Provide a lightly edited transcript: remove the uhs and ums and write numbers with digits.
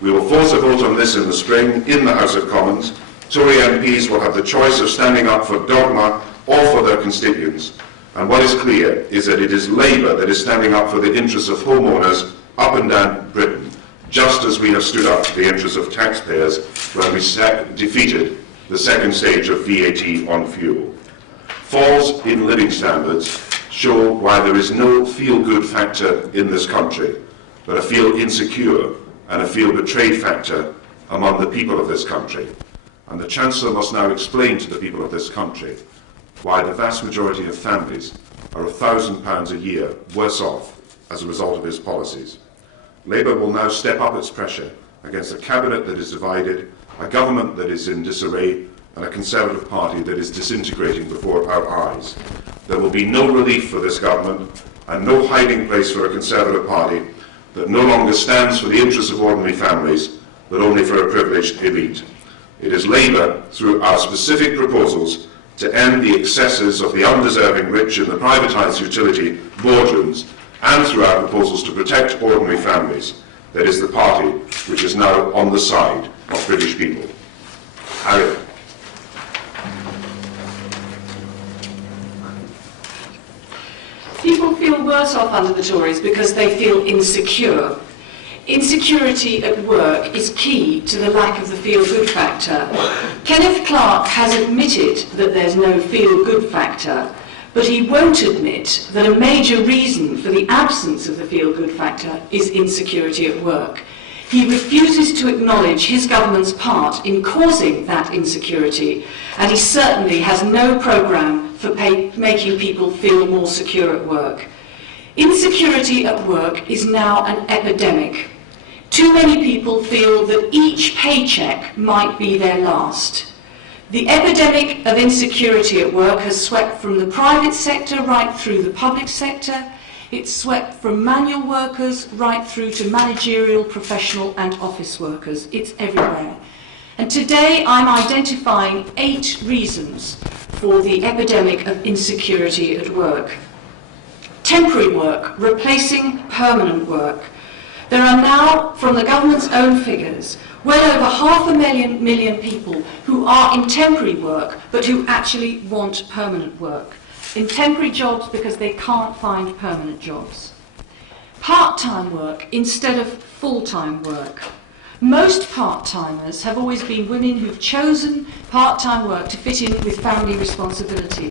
We will force a vote on this in the spring in the House of Commons. Tory MPs will have the choice of standing up for dogma or for their constituents. And what is clear is that it is Labour that is standing up for the interests of homeowners up and down Britain, just as we have stood up for the interests of taxpayers when we defeated the second stage of VAT on fuel. Falls in living standards show why there is no feel-good factor in this country, but a feel insecure and a feel betrayed factor among the people of this country. And the Chancellor must now explain to the people of this country why the vast majority of families are £1,000 a year worse off as a result of his policies. Labour will now step up its pressure against a cabinet that is divided, a government that is in disarray, and a Conservative Party that is disintegrating before our eyes. There will be no relief for this government and no hiding place for a Conservative Party that no longer stands for the interests of ordinary families, but only for a privileged elite. It is Labour, through our specific proposals to end the excesses of the undeserving rich in the privatised utility boardrooms, and through our proposals to protect ordinary families, that is the party which is now on the side of British people. Harry. People feel worse off under the Tories because they feel insecure. Insecurity at work is key to the lack of the feel-good factor. Kenneth Clarke has admitted that there's no feel-good factor, but he won't admit that a major reason for the absence of the feel-good factor is insecurity at work. He refuses to acknowledge his government's part in causing that insecurity, and he certainly has no programme for making people feel more secure at work. Insecurity at work is now an epidemic. Too many people feel that each paycheck might be their last. The epidemic of insecurity at work has swept from the private sector right through the public sector. It's swept from manual workers right through to managerial, professional and office workers. It's everywhere. And today I'm identifying 8 reasons for the epidemic of insecurity at work. Temporary work replacing permanent work. There are now, from the government's own figures, well over 500,000 people who are in temporary work but who actually want permanent work. In temporary jobs because they can't find permanent jobs. Part-time work instead of full-time work. Most part-timers have always been women who've chosen part-time work to fit in with family responsibilities.